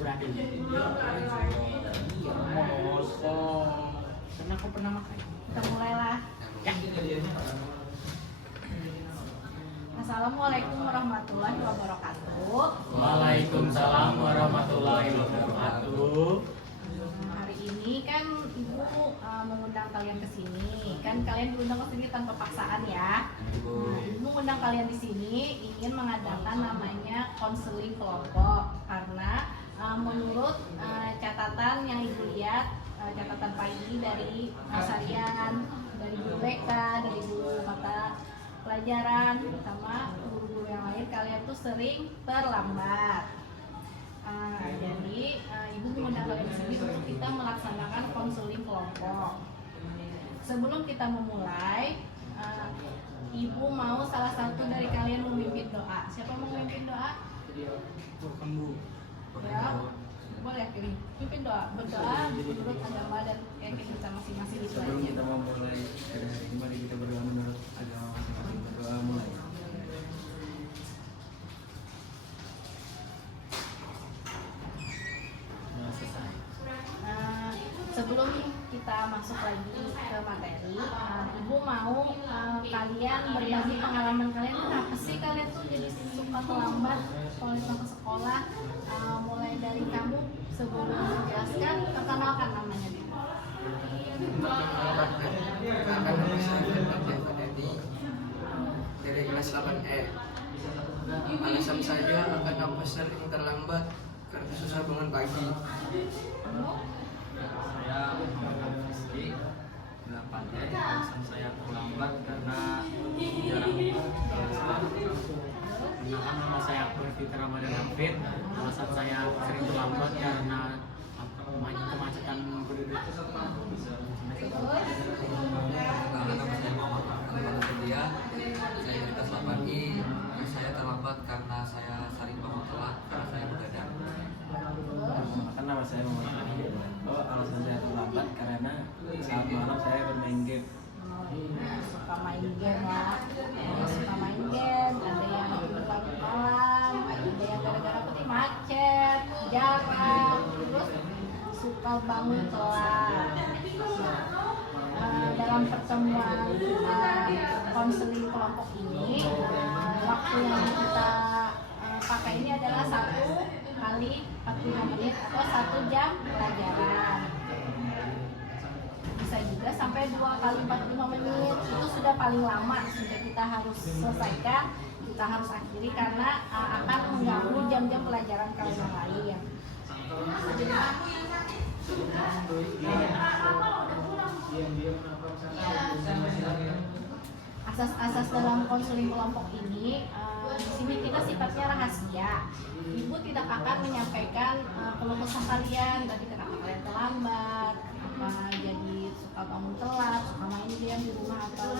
Berarti iya karena aku pernah makan. Kita mulailah. Ya. Assalamualaikum warahmatullahi wabarakatuh. Waalaikumsalam warahmatullahi wabarakatuh. Hari ini kan Ibu mengundang kalian ke sini. Kan kalian diundang ke sini tanpa paksaan ya. Ibu mengundang kalian di sini ingin mengadakan namanya konseling kelompok karena menurut catatan yang Ibu lihat, catatan pagi dari harian, dari guru BK, dari guru mata pelajaran, sama guru-guru yang lain, kalian tuh sering terlambat. Jadi Ibu mengundang kalian di sini untuk kita melaksanakan konseling kelompok. Sebelum kita memulai, Ibu mau salah satu dari kalian memimpin doa. Siapa mau memimpin doa? Kamu. Ya, boleh pilih. Pimpin doa, berdoa menurut agama dan keyakinan kita masing-masing itu Sebelum aja. kita memulai hari ini, mari kita berdoa menurut agama masing-masing. Berdoa mulai. Selesai. Sebelum kita masuk lagi ke materi, Ibu mau kalian berbagi pengalaman kalian. Kenapa sih kalian tuh jadi suka terlambat kalau datang ke sekolah? Mulai dari kamu, sebelum menjelaskan, perkenalkan namanya dulu. Akan dari kelas 8E. Alasan saya akan apa sering terlambat karena susah bangun pagi. Saya Rizky 8E. Alasan saya terlambat karena jarang sekolah. Perkenalkan nama saya Fitra Ramadan Hafid. Alasan saya sering terlambat karena kemacetan penduduk. Nama saya Muhammad Ahmad Setia. Saya di kelas 8I. Saya terlambat karena saya sering bangun telat karena saya begadang. Kan nama saya Muhammad Ahmad. Alasan saya terlambat karena saat malam saya bermain game. Suka main game ya, suka main game, ada yang berlarut malam, ada yang gara-gara putih macet, jarang, terus suka bangun telat. Dalam pertemuan konseling kelompok ini, waktu yang kita pakai ini adalah 1 kali 45 menit atau 1 jam pelajaran. Bisa juga sampai 2 kali 45 menit. Itu sudah paling lama, sudah kita harus selesaikan, kita harus akhiri karena akan mengganggu jam-jam pelajaran kalian yang lain. Asas-asas dalam konseling kelompok ini, di sini kita sifatnya rahasia. Ibu tidak akan menyampaikan keluh kesah kalian, tadi kenapa kalian terlambat, kenapa jadi suka bangun telat, suka main game di rumah atau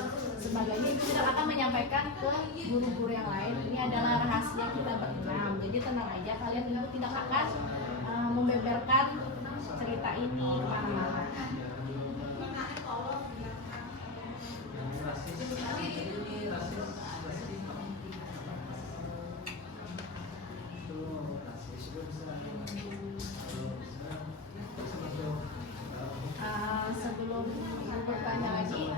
sebagainya. Ibu tidak akan menyampaikan ke guru-guru yang lain. Ini adalah rahasia kita berenam. Jadi tenang aja, kalian ibu tidak akan membeberkan cerita ini kemana-mana. Sebelum ibu bertanya lagi,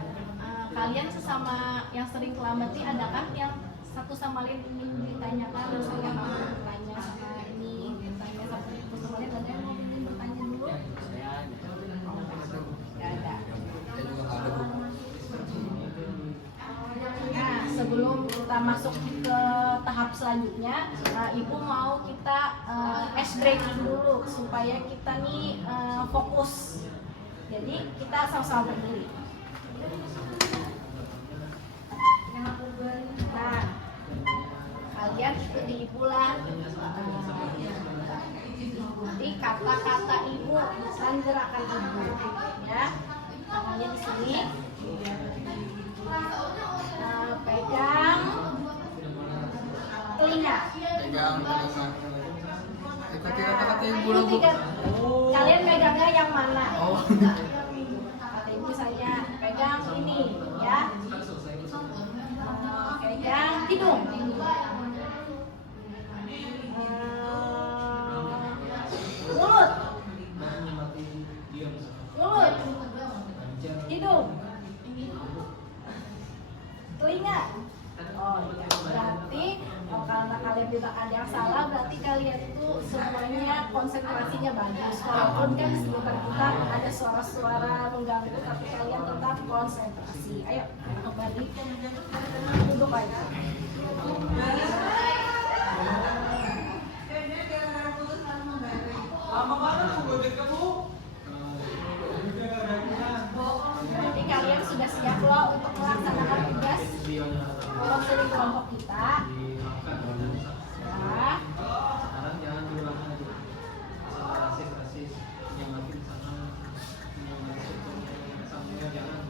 kalian sesama yang sering terlambat ini adakah yang satu sama lain ingin ditanyakan? Misalnya kamu bertanya sama ini, bertanya sama lain, ada yang mau bertanya dulu? Tidak ada. Nah, sebelum kita masuk ke tahap selanjutnya, ibu mau kita ice breaking dulu supaya kita nih fokus. Jadi kita sama-sama berdiri. Nah, kalian ikuti ibu lah. Ikuti kata-kata ibu dan gerakan ibu. Ya, tangannya di sini. Pegang telinga. Pegang telinga. Ikuti kata-kata ibu lah, Bu. Kalian pegangnya yang mana? Oh. Kata ibu saya pegang ini ya. Pegang hidung. walaupun kan di sekitar kita ada suara-suara mengganggu tapi kalian tetap konsentrasi. Ayo kembali duduk aja. Jadi kalian sudah siap loh untuk melaksanakan tugas konseling kelompok kita. Ya. Sekarang jangan diulang lagi. Rasis yang lagi di sana, yang masuk ke jangan.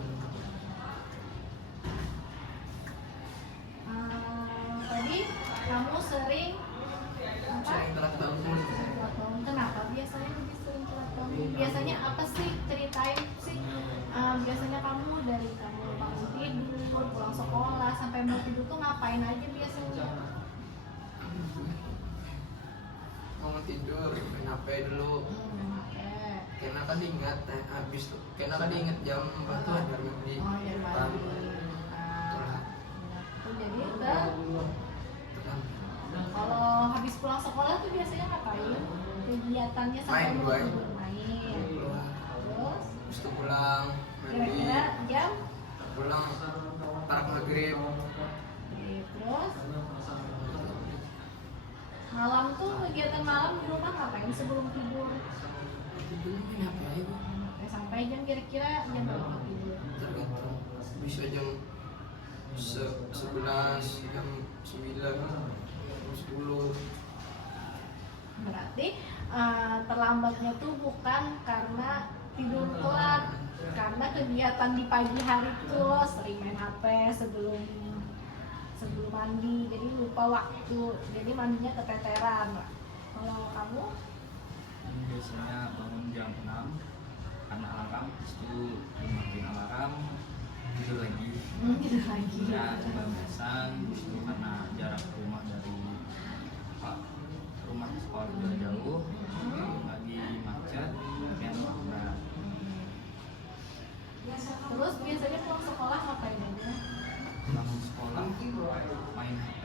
Tadi kamu sering apa? Sering telat bangun. Telat bangun. Kenapa biasanya lebih sering telat bangun? Biasanya apa sih, ceritain sih? Biasanya kamu dari kamu bangun tidur, pulang sekolah sampai mau tidur tuh ngapain aja biasanya? Mau tidur, main HP dulu. Oke. Karena kan diingat, habis tuh. Karena kan diingat jam berapa tuh biar mandi. Oh ya Pagi. telat. Jadi udah. Telat. Kalau habis pulang sekolah tuh biasanya ngapain? Kegiatannya sampai Main, mau gue. tidur main. Terus Habis itu pulang, mandi. kira-kira jam? Pulang, tarak maghrib. Oke, terus malam tuh kegiatan malam di rumah ngapain sebelum tidur? Tidur main HP aja Bu. Oke, sampai jam kira-kira jam berapa tidur? Tergantung. Bisa jam 11, jam 9, jam 10. Berarti terlambatnya tuh bukan karena tidur telat, karena kegiatan di pagi hari tuh lo sering main HP sebelum mandi, jadi lupa waktu, jadi mandinya keteteran. Kalau kamu? Biasanya bangun jam 6 karena alarm, terus itu matiin alarm, tidur lagi. Gitu lagi. Ya, kebablasan, terus itu karena jarak rumah dari rumah ke sekolah juga jauh, lagi macet, kayak nggak. Terus biasanya pulang sekolah ngapain aja? Bangun sekolah, main HP,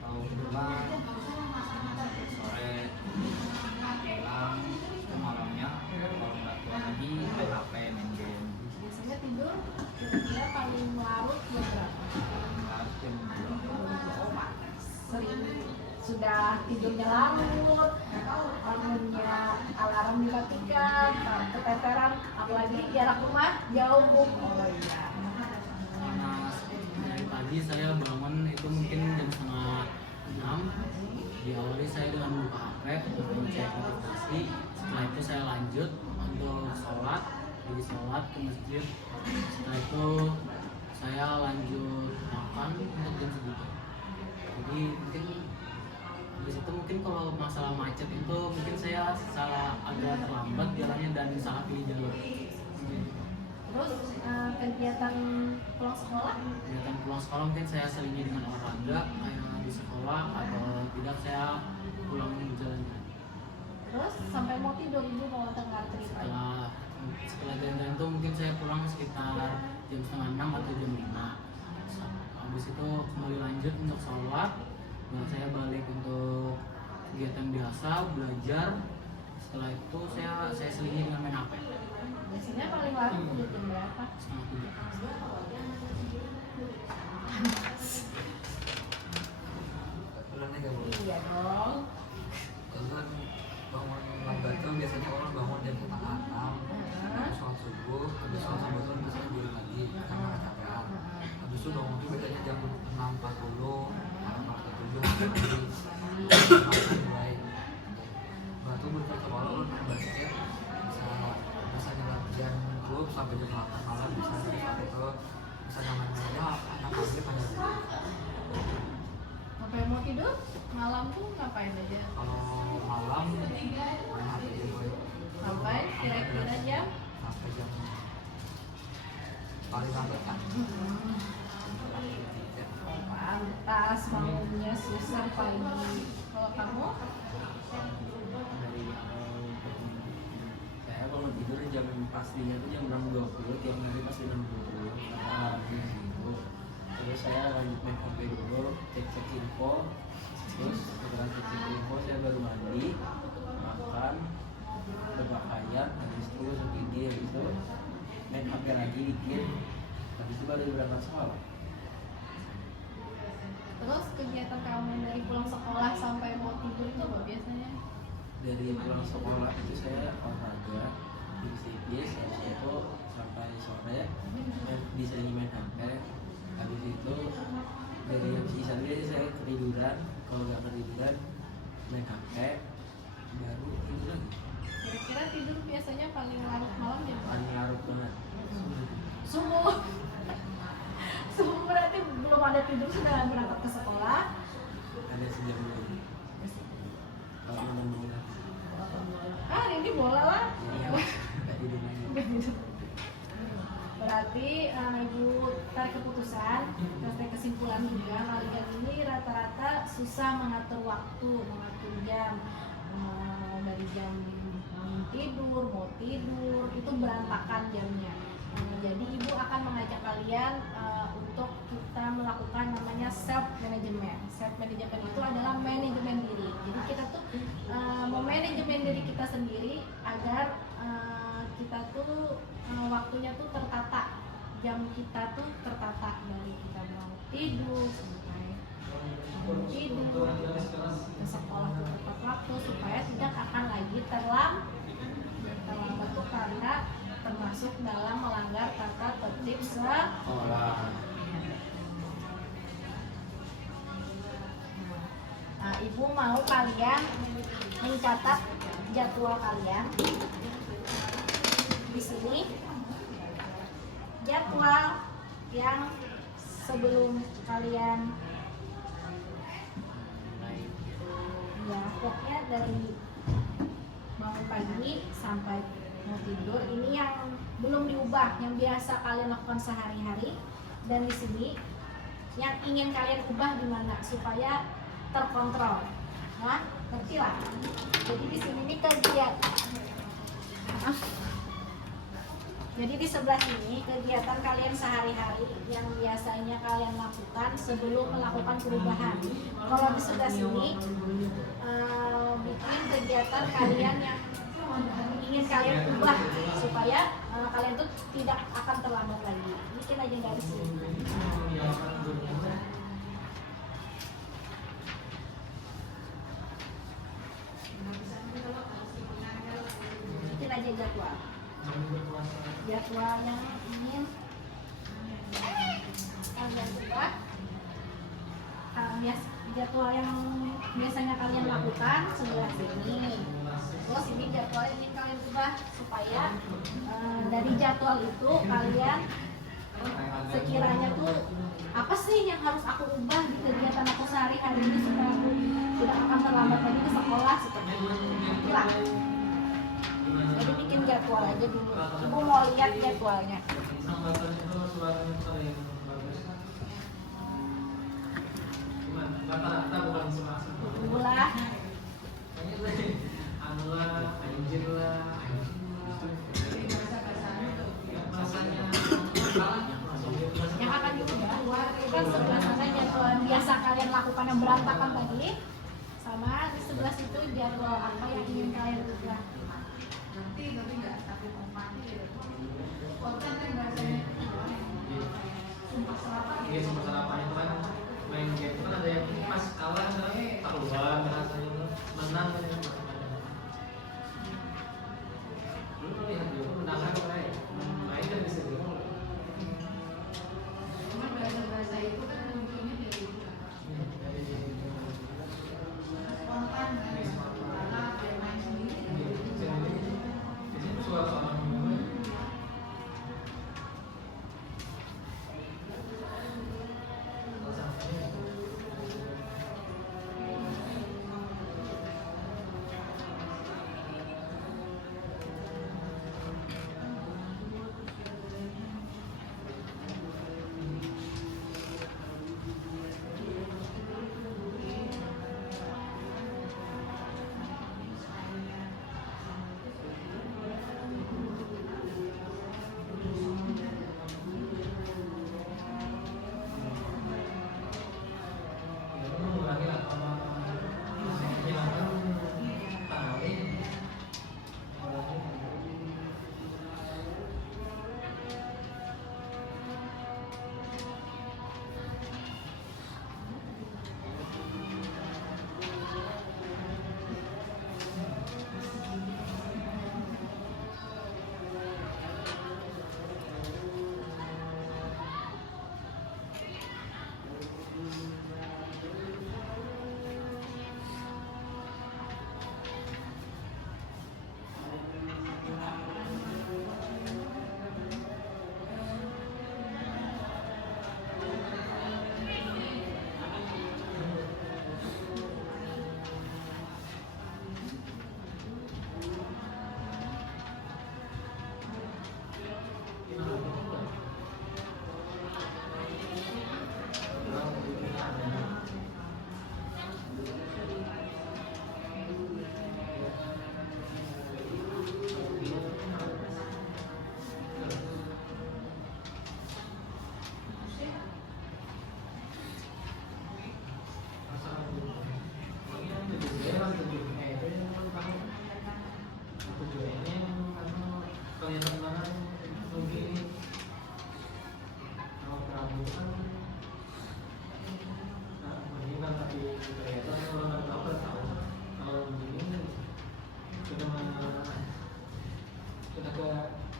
atau pulang sore, pulang, itu malamnya kalau nggak pulang lagi main HP, main game. Biasanya tidur kira-kira paling larut jam berapa? Harus jam 2. Sering sudah tidurnya larut, bangunnya alarm dimatikan, keteteran, apalagi jarak rumah jauh. Oh iya. Karena dari pagi saya bangun itu mungkin jam 5:30. Diawali saya dengan buka HP untuk cek notifikasi. Setelah itu saya lanjut untuk sholat, dari sholat ke masjid. Setelah itu saya lanjut makan untuk jam segitu. Jadi mungkin di situ mungkin kalau masalah macet itu mungkin saya salah agak terlambat jalannya dan salah pilih jalur. Terus kegiatan pulang sekolah? Kegiatan pulang sekolah mungkin saya selingi dengan olahraga kayak di sekolah atau tidak saya pulang jalan. Terus sampai mau tidur ibu mau tengah cerita. Setelah jalan-jalan itu mungkin saya pulang sekitar jam 5:30 atau jam 5. Habis itu kembali lanjut untuk sholat. Dan saya balik untuk kegiatan biasa belajar. Setelah itu saya selingi dengan main HP. Biasanya paling larut di jam berapa? 2:30. Bulannya gak boleh. Iya dong. Karena bangun lambat tuh biasanya orang bangun jam setengah 6, sholat subuh, habis sholat subuh tuh biasanya tidur lagi karena kecapean. Habis itu bangun tuh biasanya jam 6.40, 6.47 lagi. Mulai batu berarti kalau lu main basket bisa jalan jam klub sampai jam 8 malam, bisa dari saat itu bisa namanya anak pagi pada Sampai mau tidur malam tuh ngapain aja? kalau malam main HP boy Sampai kira-kira jam? sampai jam paling lambat kan Pantas bangunnya susah pagi. Kalau kamu? Dari awal saya bangun tidur jam pastinya itu jam 6.20, tiap hari pasti 6.20 karena alarmnya gitu. Terus saya lanjut main HP dulu, cek info. Terus setelah cek info saya baru mandi, makan, berpakaian, habis itu gosok gigi, habis itu main HP lagi dikit, habis itu baru berangkat sekolah. Terus kegiatan kamu dari pulang sekolah sampai mau tidur itu apa biasanya? Dari pulang sekolah itu saya olahraga, tipis-tipis, habis itu sampai sore bisa main HP, habis itu dari yang sisa biasanya saya ketiduran, kalau nggak ketiduran main HP, baru tidur lagi. Kira-kira tidur biasanya paling larut malam jam berapa? Paling larut banget. Subuh. Subuh berarti belum ada tidur sudah berangkat ke sekolah. Ada sejam lagi. Kalau nonton bola, Hari ini bola lah. ya nggak tidur lagi. Berarti ibu tarik keputusan, terus tarik kesimpulan juga kalian ini rata-rata susah mengatur waktu, mengatur jam. Dari jam mau tidur itu berantakan jamnya. Jadi ibu akan mengajak kalian untuk kita melakukan namanya self management. Self management itu adalah manajemen diri. Jadi kita tuh manajemen diri kita sendiri agar kita tuh waktunya tuh tertata, jam kita tuh tertata dari kita mau tidur sampai tidur ke sekolah tuh tepat waktu supaya tidak akan lagi terlambat tuh karena termasuk dalam melanggar tata tertib sekolah. Nah, ibu mau kalian mencatat jadwal kalian di sini, jadwal yang sebelum kalian ya pokoknya dari bangun pagi sampai mau tidur ini yang belum diubah, yang biasa kalian lakukan sehari-hari, dan di sini yang ingin kalian ubah di mana supaya terkontrol. Nah, ngerti lah. Jadi di sini nih kegiatan. Jadi di sebelah sini kegiatan kalian sehari-hari yang biasanya kalian lakukan sebelum melakukan perubahan. Kalau di sebelah sini bikin kegiatan kalian yang ingin kalian ubah supaya kalian tuh tidak akan terlambat lagi. Bikin aja dari sini. Bikin aja jadwal. Jadwal yang ingin kalian ubah, jadwal yang biasanya kalian lakukan sebelah sini. Terus ini jadwal yang ingin kalian ubah supaya dari jadwal itu kalian sekiranya tuh apa sih yang harus aku ubah di kegiatan aku sehari-hari ini supaya aku tidak akan terlambat lagi ke sekolah seperti itulah. Jadi bikin jadwal aja dulu. Ibu mau lihat jadwalnya. Tunggu lah. Yang akan diubah kan sebelah sana jadwal biasa kalian lakukan yang berantakan tadi, sama di sebelah situ jadwal apa yang ingin kalian ubah. Iya, sempat sarapan itu kan main game itu kan ada yang pas kalah misalnya keluar rasanya itu menang kan yang macam-macam. Dulu lihat juga menangkan kayak main kan bisa juga. Cuma bahasa itu kan munculnya dari spontan kan, karena kayak main sendiri. Di sini suara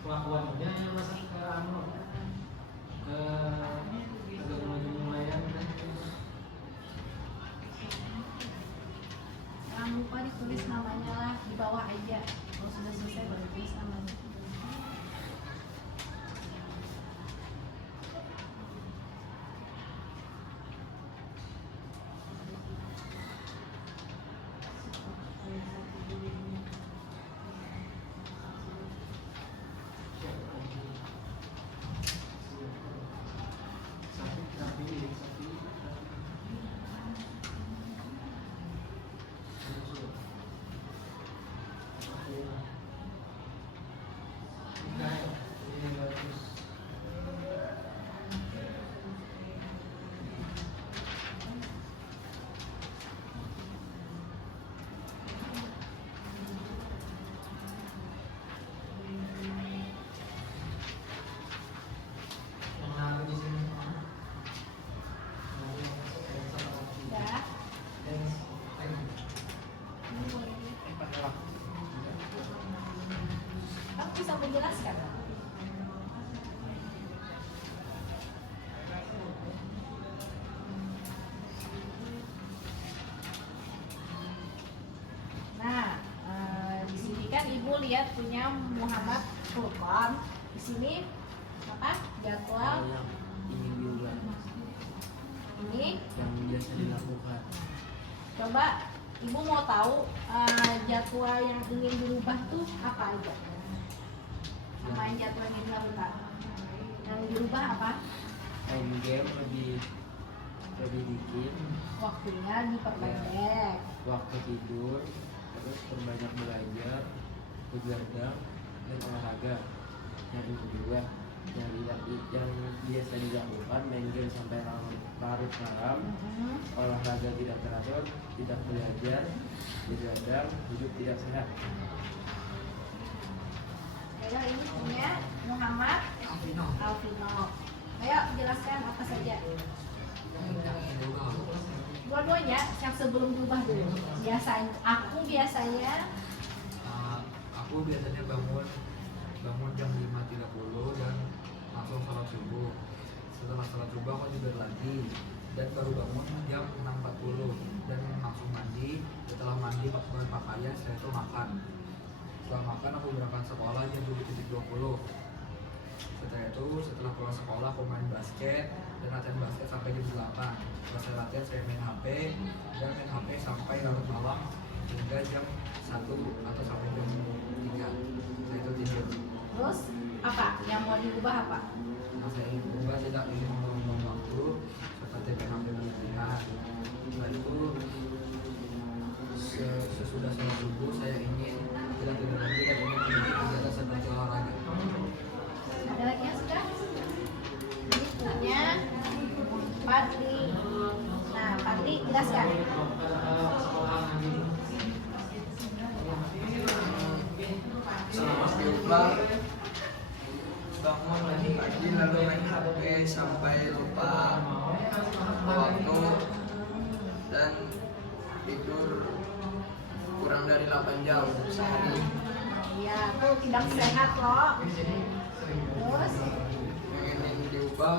kelakuannya masih ke ke agak maju lumayan kan. Jangan lupa ditulis namanya lah di bawah aja. Kalau sudah selesai baru tulis namanya. Ya. Kamu bisa menjelaskan? Nah, di sini kan ibu lihat punya Muhammad Furqan. Di sini apa? Jadwal yang ingin diubah, ini. yang biasa dilakukan. Coba ibu mau tahu jadwal yang ingin dirubah tuh apa aja? Sama yang jadwal yang ingin dilakukan. Yang dirubah apa? Main game lebih dikit, Waktunya diperpendek. waktu tidur, terus perbanyak belajar, begadang, dan olahraga. Yang kedua, yang biasa dilakukan main game sampai larut malam, olahraga tidak teratur, tidak belajar, begadang, hidup tidak sehat. Ayo ini punya Muhammad Alvino. Alvino. Ayo jelaskan apa saja. Yang ini juga. Dua-duanya yang sebelum berubah dulu. Biasanya Aku biasanya bangun jam 5.30 dan langsung sholat subuh. Setelah sholat subuh aku tidur lagi dan baru bangun jam 6.40 dan langsung mandi. Setelah mandi pakai pakaian, saya itu makan. Setelah makan aku berangkat sekolah jam 7.20. Setelah itu setelah pulang sekolah aku main basket dan latihan basket sampai jam 8. Setelah saya latihan saya main HP dan main HP sampai larut malam hingga jam 1 atau sampai jam 3. Saya itu tidur. terus apa yang mau dirubah apa? Nah, saya ingin berubah tidak ingin membuang waktu seperti main HP berlebihan. Setelah itu sesudah sholat subuh saya ingin tidak tidur lagi dan ingin menjadi kegiatan seperti olahraga. Ada lagi yang sudah? Ini punya Padli. Nah, Padli jelaskan. Selamat diubah, bangun lagi pagi lalu main HP sampai lupa waktu dan tidur kurang dari 8 jam sehari. Ya, itu tidak sehat loh. Terus Yang ingin diubah,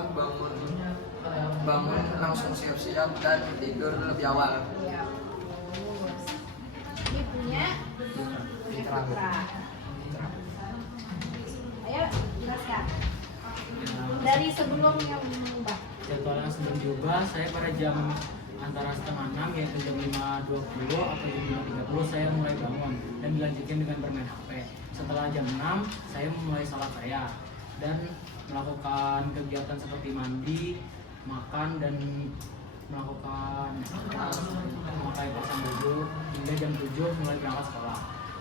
bangun langsung siap-siap dan tidur lebih awal. ya, terus ini punya Fitra. Ayo jelaskan. Dari sebelum yang mengubah. Jadwalnya sebelum diubah, saya pada jam antara setengah 6 yaitu jam 5.20 atau jam 5.30 saya mulai bangun dan dilanjutkan dengan bermain HP. Setelah jam 6 saya memulai salat saya dan melakukan kegiatan seperti mandi, makan dan melakukan memakai pasang baju hingga jam 7 mulai berangkat sekolah.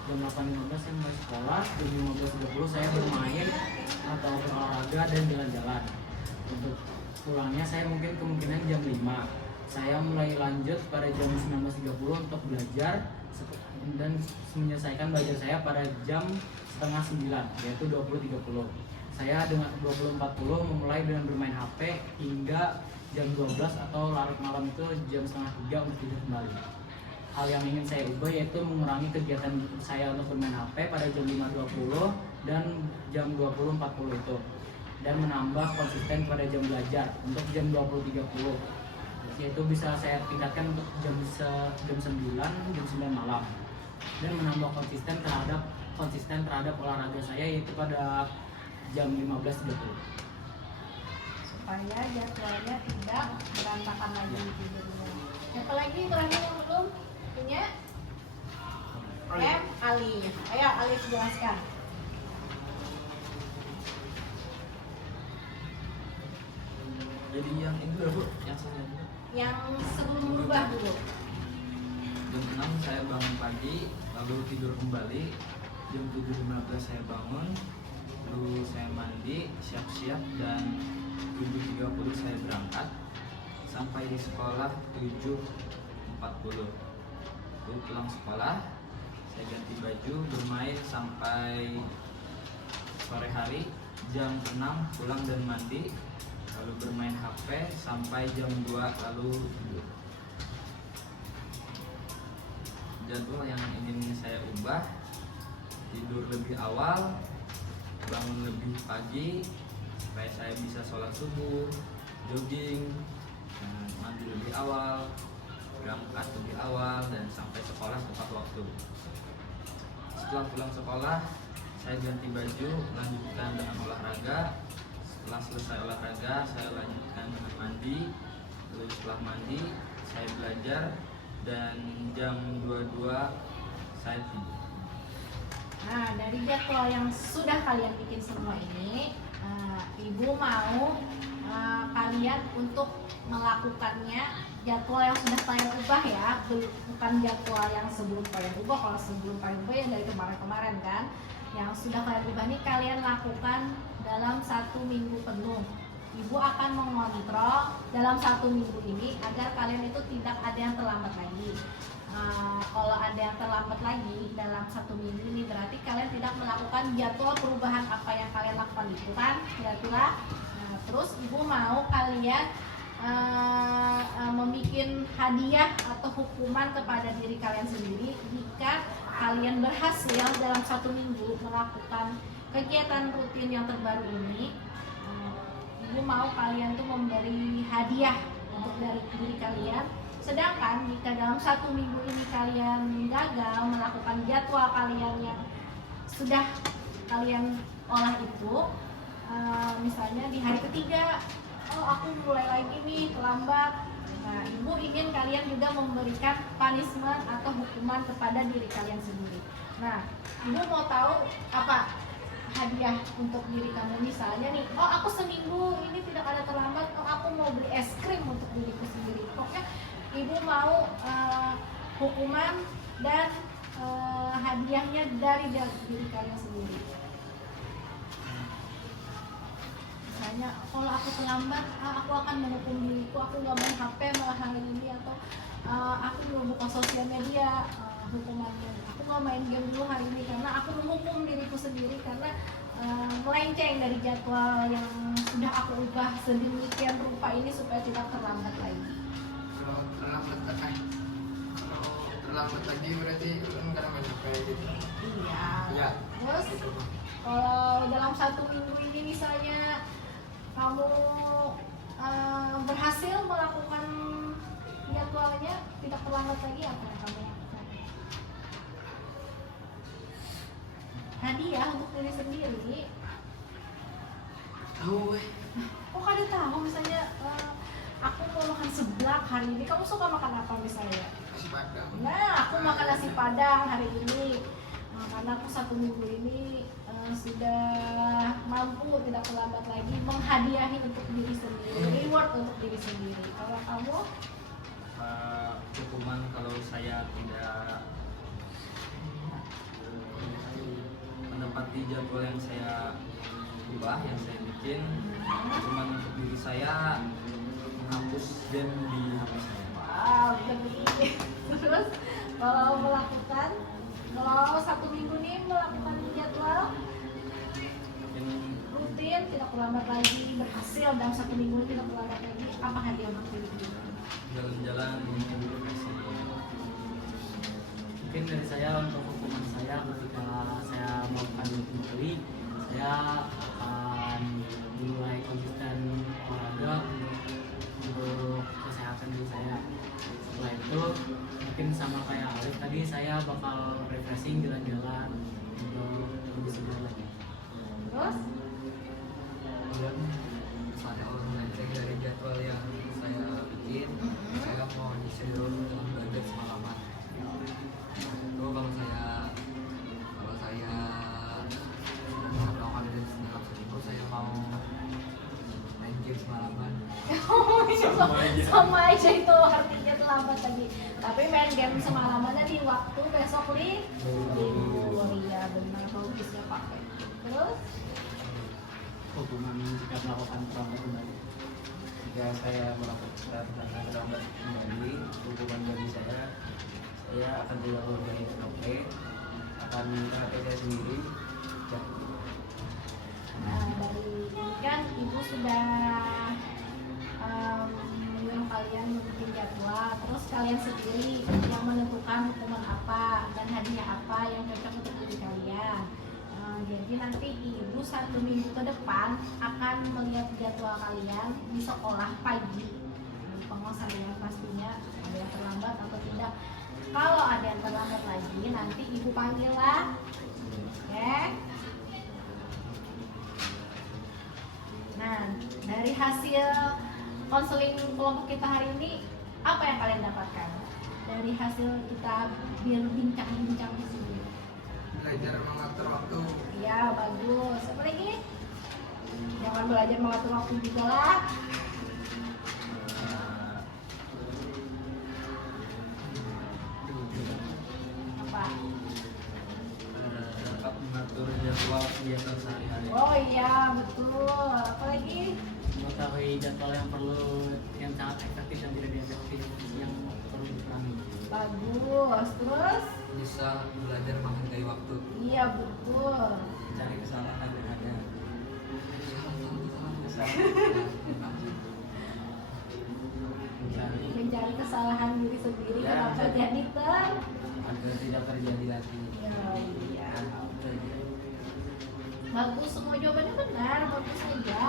Jam 8.15 saya mulai sekolah, jam 15.30 saya bermain atau berolahraga dan jalan-jalan. Untuk pulangnya saya mungkin kemungkinan jam 5. Saya mulai lanjut pada jam 19.30 untuk belajar dan menyelesaikan belajar saya pada jam setengah 9 yaitu 20.30. Saya dengan 20.40 memulai dengan bermain HP hingga jam 12 atau larut malam itu jam setengah 3 untuk tidur kembali. Hal yang ingin saya ubah yaitu mengurangi kegiatan saya untuk bermain HP pada jam 5.20 dan jam 20.40 itu, dan menambah konsisten pada jam belajar untuk jam 20.30. Yaitu bisa saya tingkatkan untuk jam 9, jam 9 malam, dan menambah konsisten terhadap olahraga saya yaitu pada jam 15.30. Supaya jadwalnya tidak berantakan lagi tidurnya. Siapa lagi terakhir yang belum punya? Alif. Ayo Alif jelaskan. Jadi yang ini dulu Bu, yang selanjutnya. Yang sebelum berubah dulu. Jam 6 saya bangun pagi, lalu tidur kembali. Jam 7.15 saya bangun, lalu saya mandi, siap-siap, dan 7.30 saya berangkat. Sampai di sekolah 7.40. Lalu pulang sekolah, saya ganti baju, bermain sampai sore hari. Jam 6 pulang dan mandi, lalu bermain HP sampai jam 2, lalu tidur. Jadwal yang ingin saya ubah: tidur lebih awal, bangun lebih pagi supaya saya bisa sholat subuh, jogging, mandi lebih awal, berangkat lebih awal, dan sampai sekolah tepat waktu. Setelah pulang sekolah, saya ganti baju, lanjutkan dengan olahraga. Setelah selesai olahraga, saya lanjutkan dengan mandi. Lalu setelah mandi, saya belajar, dan jam 22 saya tidur. Nah, dari jadwal yang sudah kalian bikin semua ini, Ibu mau kalian untuk melakukannya jadwal yang sudah kalian ubah ya, bukan jadwal yang sebelum kalian ubah. Kalau sebelum kalian ubah yang dari kemarin-kemarin kan, yang sudah kalian ubah ini kalian lakukan dalam 1 minggu penuh. Ibu akan mengontrol dalam 1 minggu ini agar kalian itu tidak ada yang terlambat lagi. Kalau ada yang terlambat lagi dalam 1 minggu ini berarti kalian tidak melakukan jadwal perubahan apa yang kalian lakukan itu kan, kira-kira. Terus ibu mau kalian membuat hadiah atau hukuman kepada diri kalian sendiri jika kalian berhasil dalam 1 minggu melakukan kegiatan rutin yang terbaru ini. Ibu mau kalian tuh memberi hadiah untuk dari diri kalian. Sedangkan jika dalam 1 minggu ini kalian gagal melakukan jadwal kalian yang sudah kalian olah itu, misalnya di hari ketiga, oh aku mulai lagi nih terlambat. Nah, ibu ingin kalian juga memberikan punishment atau hukuman kepada diri kalian sendiri. Nah, ibu mau tahu apa hadiah untuk diri kamu, misalnya nih, oh aku seminggu ini tidak ada terlambat, oh aku mau beli es krim untuk diriku sendiri. Pokoknya ibu mau hukuman dan hadiahnya dari diri kalian sendiri. Misalnya kalau aku terlambat, aku akan menghukum diriku, aku nggak main HP malah hari ini, atau aku belum buka sosial media, hukumannya aku nggak main game dulu hari ini karena aku menghukum diriku sendiri karena melenceng dari jadwal yang sudah aku ubah sedemikian rupa ini supaya tidak terlambat lagi. Kalau terlambat lagi berarti kan karena main HP gitu. Iya. Iya. Terus kalau dalam 1 minggu ini misalnya kamu berhasil melakukan jadwalnya tidak terlambat lagi, apa yang kamu lakukan? Hadiah untuk diri sendiri. Tahu weh. Kok kalian tahu misalnya aku mau makan seblak hari ini, kamu suka makan apa misalnya? Nasi padang. Nah, aku makan nasi padang hari ini. Karena aku 1 minggu ini sudah mampu tidak terlambat lagi menghadiahi untuk diri sendiri, reward untuk diri sendiri. Kalau kamu? Hukuman kalau saya tidak menepati jadwal yang saya ubah, yang saya bikin, hukuman untuk diri saya menghapus game di HP saya. Wow, gede. Terus kalau melakukan, kalau 1 minggu ini melakukan jadwal rutin, tidak terlambat lagi, berhasil dalam 1 minggu tidak terlambat lagi, apa hadiah untuk diri sendiri? Jalan-jalan Oke, mungkin dari saya untuk hukuman saya ketika saya melakukan itu kembali, saya akan mulai konsisten olahraga untuk kesehatan diri saya. Setelah itu mungkin sama kayak Alif tadi, saya bakal refreshing jalan-jalan untuk lebih segar lagi. Terus Kemudian misalnya kalau melenceng dari jadwal yang saya bikin, saya mau nyisir dulu dengan belajar semalaman. Itu kalau saya melakukan dari dalam seminggu, saya mau main game semalaman. sama aja itu artinya terlambat tadi. Tapi main game semalamannya di waktu besok libur. Iya benar, bagusnya pakai. Terus Hukuman jika melakukan terlambat kembali. Jika saya melakukan terlambat kembali, hukuman bagi saya akan tidak mengerjakan SOP, akan HP saya sendiri. dari ini kan ibu sudah menyuruh kalian bikin jadwal, terus kalian sendiri yang menentukan hukuman apa dan hadiah apa yang cocok untuk diri kalian. Jadi nanti ibu 1 minggu ke depan akan melihat jadwal kalian di sekolah pagi. Pengawas saya pastinya ada yang terlambat atau tidak. Kalau ada yang terlambat lagi, nanti ibu panggil lah. Oke? Nah, dari hasil konseling kelompok kita hari ini, apa yang kalian dapatkan? Dari hasil kita bincang-bincang di sini. Belajar mengatur waktu. Iya, bagus. Apa lagi? Jangan belajar mengatur waktu juga lah. Apa? Dapat mengatur jadwal kegiatan sehari-hari. Oh iya, betul. Apa lagi? Mengetahui jadwal yang sangat efektif dan tidak efektif yang perlu diperangi. Bagus. Terus? Bisa belajar menghargai waktu. Iya, betul. Cari kesalahan yang ada. Mencari kesalahan diri sendiri, Ya, kenapa jadi agar tidak terjadi lagi. iya. Bagus, semua jawabannya benar, bagus saja.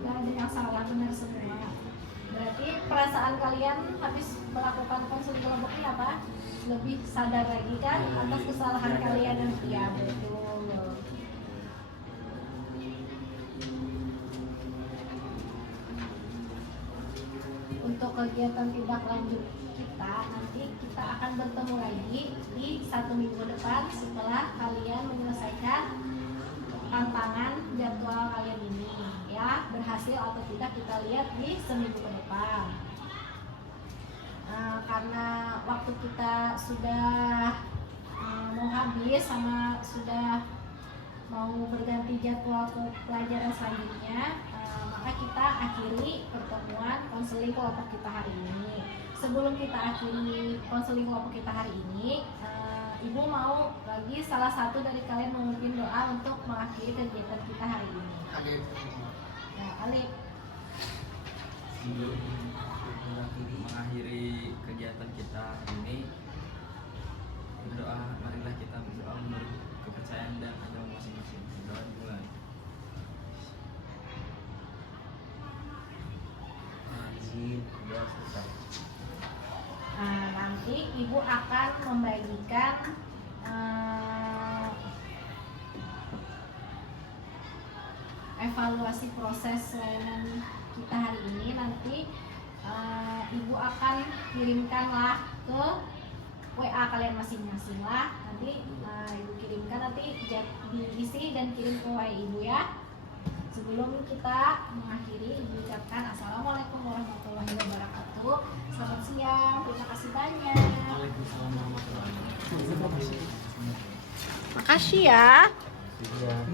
Gak ada yang salah, benar semua. Berarti perasaan kalian habis melakukan konseling kelompok ini apa? Lebih sadar lagi kan atas kesalahan kalian yang iya, betul. Untuk kegiatan tindak lanjut kita, nanti kita akan bertemu lagi di 1 minggu depan setelah kalian menyelesaikan tantangan jadwal kalian ini, ya, berhasil atau tidak kita lihat di seminggu ke depan. Karena waktu kita sudah mau habis sama sudah mau berganti jadwal ke pelajaran selanjutnya, maka kita akhiri pertemuan konseling kelompok kita hari ini. Sebelum kita akhiri konseling kelompok kita hari ini, Ibu mau lagi salah satu dari kalian memimpin doa untuk mengakhiri kegiatan kita hari ini. Alif. Ya, Alif. Sebelum mengakhiri kegiatan kita ini, berdoa, marilah kita berdoa menurut kepercayaan dan agama masing-masing. Berdoa dimulai. Berdoa selesai. Nanti ibu akan membagikan evaluasi proses layanan kita hari ini. Nanti ibu akan kirimkanlah ke WA kalian masing-masing lah. Nanti ibu kirimkan, nanti diisi dan kirim ke WA ibu ya. Sebelum kita mengakhiri, ibu ucapkan Assalamualaikum warahmatullahi wabarakatuh. Selamat siang, terima kasih banyak. Waalaikumsalam warahmatullahi wabarakatuh. Makasih ya. Sekian.